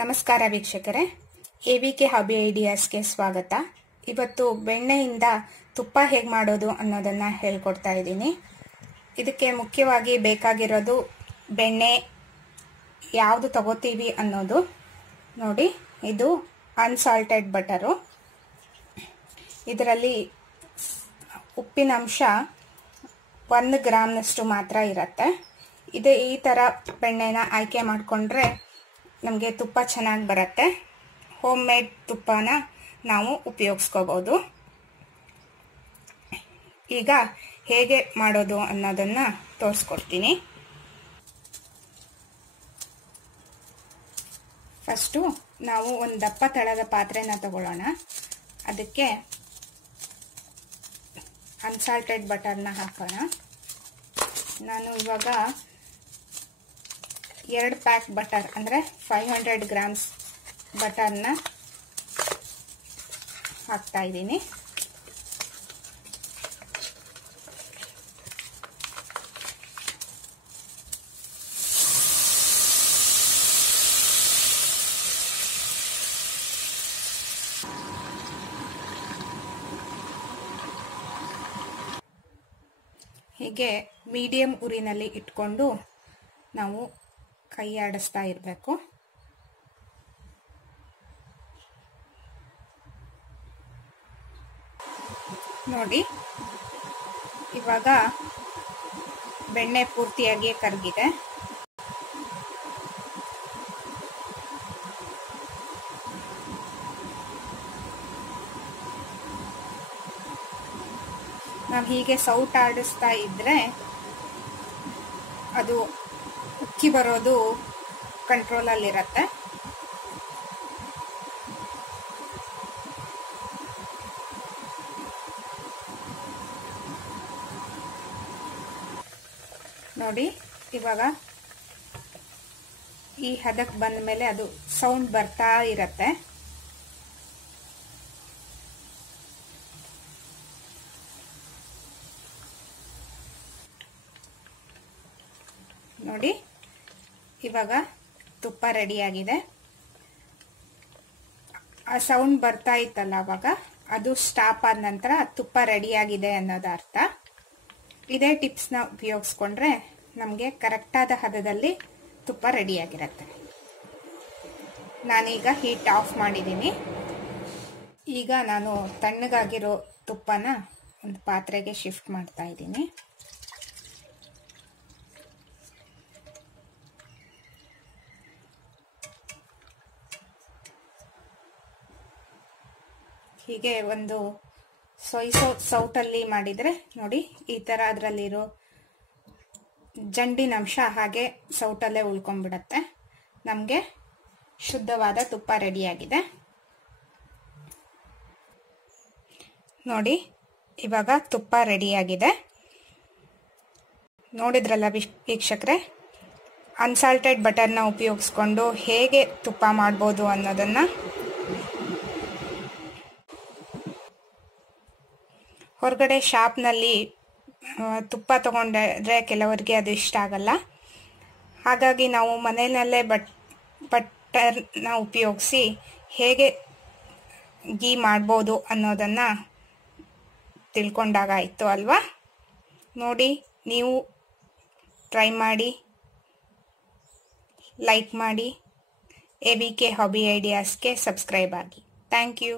ನಮಸ್ಕಾರ ವೀಕ್ಷಕರೇ, AVK hobby ಐಡಿಯಾಸ್ಗೆ ಸ್ವಾಗತ. ಇವತ್ತು ಬೆಣ್ಣೆಯಿಂದ ತುಪ್ಪ ಹೇಗೆ ಮಾಡೋದು ಅನ್ನೋದನ್ನು ಹೇಳ್ಕೊಡ್ತಾ ಇದ್ದೀನಿ. ಇದಕ್ಕೆ ಮುಖ್ಯವಾಗಿ ಬೇಕಾಗಿರೋದು ಬೆಣ್ಣೆ ಯಾವುದು ತಗೋತೀವಿ ಅನ್ನೋದು. ನೋಡಿ, ಇದು ಅನ್ಸಾಲ್ಟೆಡ್ ಬಟರು. ಇದರಲ್ಲಿ ಉಪ್ಪಿನ ಅಂಶ 1 ಗ್ರಾಮ್ನಷ್ಟು ಮಾತ್ರ ಇರುತ್ತೆ. ಈ ಥರ ಬೆಣ್ಣೆನ ಆಯ್ಕೆ ಮಾಡಿಕೊಂಡ್ರೆ ನಮಗೆ ತುಪ್ಪ ಚೆನ್ನಾಗಿ ಬರುತ್ತೆ. ಹೋಮ್ ಮೇಡ್ ತುಪ್ಪನ ನಾವು ಉಪಯೋಗಿಸ್ಕೋಬೋದು. ಈಗ ಹೇಗೆ ಮಾಡೋದು ಅನ್ನೋದನ್ನು ತೋರಿಸ್ಕೊಡ್ತೀನಿ. ಫಸ್ಟು ನಾವು ಒಂದು ದಪ್ಪ ತಳದ ಪಾತ್ರೆನ ತಗೊಳ್ಳೋಣ. ಅದಕ್ಕೆ ಅನ್ಸಾಲ್ಟೆಡ್ ಬಟರ್ನ ಹಾಕೋಣ. ನಾನು ಇವಾಗ 2 ಪ್ಯಾಕ್ ಬಟರ್ ಅಂದರೆ 500 ಗ್ರಾಮ್ಸ್ ಬಟರ್ನ ಹಾಕ್ತಾ ಇದ್ದೀನಿ. ಹೀಗೆ ಮೀಡಿಯಂ ಉರಿನಲ್ಲಿ ಇಟ್ಕೊಂಡು ನಾವು ಕೈ ಆಡಿಸ್ತಾ ಇರಬೇಕು. ನೋಡಿ, ಇವಾಗ ಬೆಣ್ಣೆ ಪೂರ್ತಿಯಾಗಿ ಕರಗಿದೆ. ನಾವು ಹೀಗೆ ಸೌಟ್ ಆಡಿಸ್ತಾ ಇದ್ರೆ ಅದು ಉಕ್ಕಿ ಬರೋದು ಕಂಟ್ರೋಲಲ್ಲಿರತ್ತೆ. ನೋಡಿ, ಇವಾಗ ಈ ಹದಕ್ಕೆ ಬಂದ ಮೇಲೆ ಅದು ಸೌಂಡ್ ಬರ್ತಾ ಇರತ್ತೆ. ನೋಡಿ, ಇವಾಗ ತುಪ್ಪ ರೆಡಿಯಾಗಿದೆ. ಆ ಸೌಂಡ್ ಬರ್ತಾ ಇತ್ತಲ್ಲ, ಅವಾಗ ಅದು ಸ್ಟಾಪ್ ಆದ ನಂತರ ತುಪ್ಪ ರೆಡಿಯಾಗಿದೆ ಅನ್ನೋದು ಅರ್ಥ. ಇದೇ ಟಿಪ್ಸ್ನ ಉಪಯೋಗಿಸ್ಕೊಂಡ್ರೆ ನಮಗೆ ಕರೆಕ್ಟಾದ ಹದದಲ್ಲಿ ತುಪ್ಪ ರೆಡಿಯಾಗಿರುತ್ತೆ. ನಾನೀಗ ಹೀಟ್ ಆಫ್ ಮಾಡಿದ್ದೀನಿ. ಈಗ ನಾನು ತಣ್ಣಗಾಗಿರೋ ತುಪ್ಪನ ಒಂದು ಪಾತ್ರೆಗೆ ಶಿಫ್ಟ್ ಮಾಡ್ತಾ ಇದ್ದೀನಿ. ಹೀಗೆ ಒಂದು ಸೌಟಲ್ಲಿ ಮಾಡಿದರೆ ನೋಡಿ, ಈ ಥರ ಅದರಲ್ಲಿರೋ ಜಂಡಿನ ಅಂಶ ಹಾಗೆ ಸೌಟಲ್ಲೇ ಉಳ್ಕೊಂಡ್ಬಿಡತ್ತೆ. ನಮಗೆ ಶುದ್ಧವಾದ ತುಪ್ಪ ರೆಡಿಯಾಗಿದೆ. ನೋಡಿ, ಇವಾಗ ತುಪ್ಪ ರೆಡಿಯಾಗಿದೆ. ನೋಡಿದ್ರಲ್ಲ ವೀಕ್ಷಕರೇ, ಅನ್ಸಾಲ್ಟೆಡ್ ಬಟರ್ನ ಉಪಯೋಗಿಸ್ಕೊಂಡು ಹೇಗೆ ತುಪ್ಪ ಮಾಡ್ಬೋದು ಅನ್ನೋದನ್ನು. ಹೊರಗಡೆ ಶಾಪ್ನಲ್ಲಿ ತುಪ್ಪ ತಗೊಂಡ್ರೆ ಕೆಲವರಿಗೆ ಅದು ಇಷ್ಟ ಆಗಲ್ಲ. ಹಾಗಾಗಿ ನಾವು ಮನೆಯಲ್ಲೇ ಬಟರ್ನ ಉಪಯೋಗಿಸಿ ಹೇಗೆ ಗೀ ಮಾಡ್ಬೋದು ಅನ್ನೋದನ್ನು ತಿಳ್ಕೊಂಡಾಗಾಯಿತು ಅಲ್ವಾ? ನೋಡಿ, ನೀವು ಟ್ರೈ ಮಾಡಿ, ಲೈಕ್ ಮಾಡಿ. ಎವಿಕೆ ಹಾಬಿ ಐಡಿಯಾಸ್ಗೆ ಸಬ್ಸ್ಕ್ರೈಬ್ ಆಗಿ. Thank you.